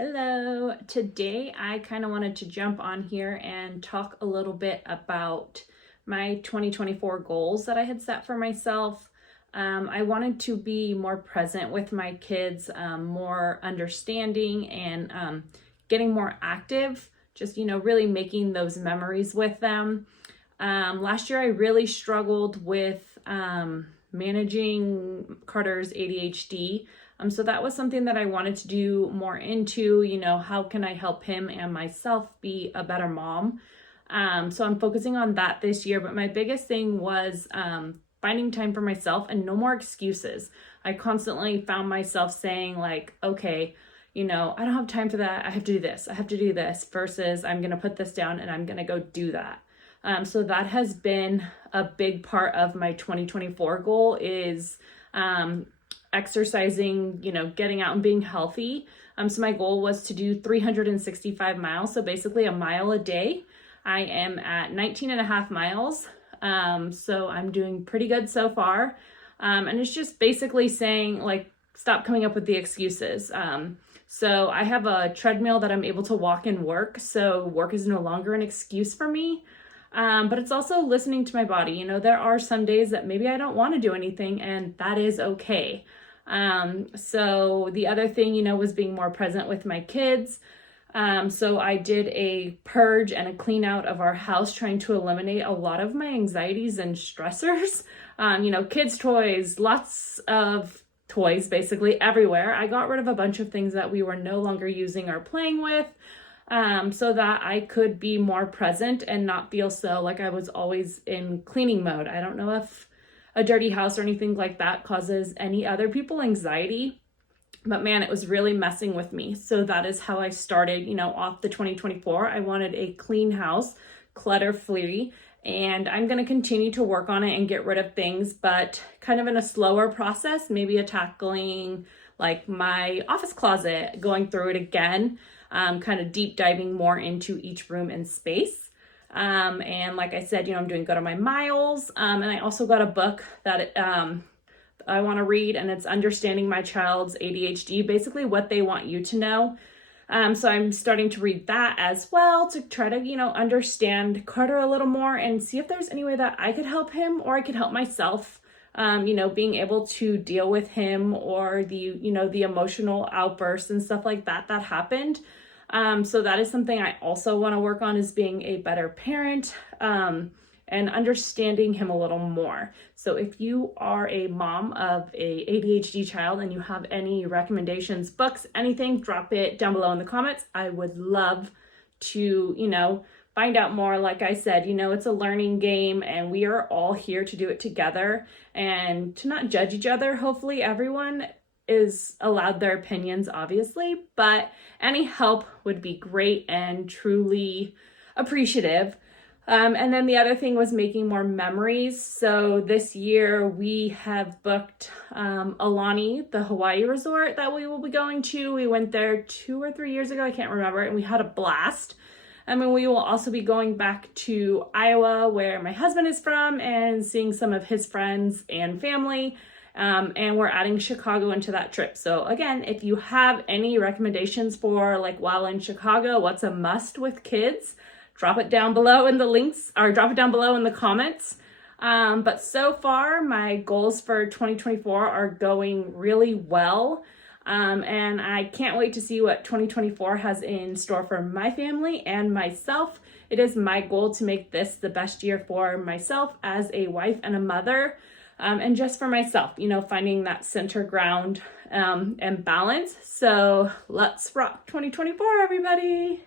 Hello. Today I kind of wanted to jump on here and talk a little bit about my 2024 goals that I had set for myself. I wanted to be more present with my kids, more understanding and getting more active, just, really making those memories with them. Last year I really struggled with managing Carter's ADHD. So that was something that I wanted to do more into, how can I help him and myself be a better mom? So I'm focusing on that this year, but my biggest thing was finding time for myself and no more excuses. I constantly found myself saying like, okay, I don't have time for that. I have to do this. I have to do this versus I'm going to put this down and I'm going to go do that. So that has been a big part of my 2024 goal is exercising, getting out and being healthy. So my goal was to do 365 miles. So basically a mile a day. I am at 19 and a half miles. So I'm doing pretty good so far. And it's just basically saying like, stop coming up with the excuses. So I have a treadmill that I'm able to walk and work. So work is no longer an excuse for me. But it's also listening to my body. There are some days that maybe I don't want to do anything and that is okay. So the other thing, was being more present with my kids. So I did a purge and a clean out of our house, trying to eliminate a lot of my anxieties and stressors. Kids' toys, lots of toys basically everywhere. I got rid of a bunch of things that we were no longer using or playing with. So that I could be more present and not feel so like I was always in cleaning mode. I don't know if a dirty house or anything like that causes any other people anxiety, but man, it was really messing with me. So that is how I started, off the 2024. I wanted a clean house, clutter-free, and I'm going to continue to work on it and get rid of things, but kind of in a slower process, maybe tackling like my office closet, going through it again. Kind of deep diving more into each room and space. And like I said, I'm doing good on my miles. And I also got a book that I want to read, and it's Understanding My Child's ADHD, basically what they want you to know. So I'm starting to read that as well to try to, understand Carter a little more and see if there's any way that I could help him or I could help myself. Being able to deal with him or the emotional outbursts and stuff like that happened. So that is something I also want to work on, is being a better parent, and understanding him a little more. So if you are a mom of a ADHD child and you have any recommendations, books, anything, drop it down below in the comments. I would love to, find out more. Like I said, it's a learning game and we are all here to do it together and to not judge each other. Hopefully everyone is allowed their opinions, obviously, but any help would be great and truly appreciative. And then the other thing was making more memories. So this year we have booked Alani, the Hawaii resort that we will be going to. We went there 2 or 3 years ago, I can't remember, and we had a blast. We will also be going back to Iowa, where my husband is from, and seeing some of his friends and family. And we're adding Chicago into that trip. So again, if you have any recommendations for like while in Chicago, what's a must with kids, drop it down below in the links or drop it down below in the comments. But so far my goals for 2024 are going really well. And I can't wait to see what 2024 has in store for my family and myself. It is my goal to make this the best year for myself as a wife and a mother, and just for myself, finding that center ground and balance. So let's rock 2024, everybody.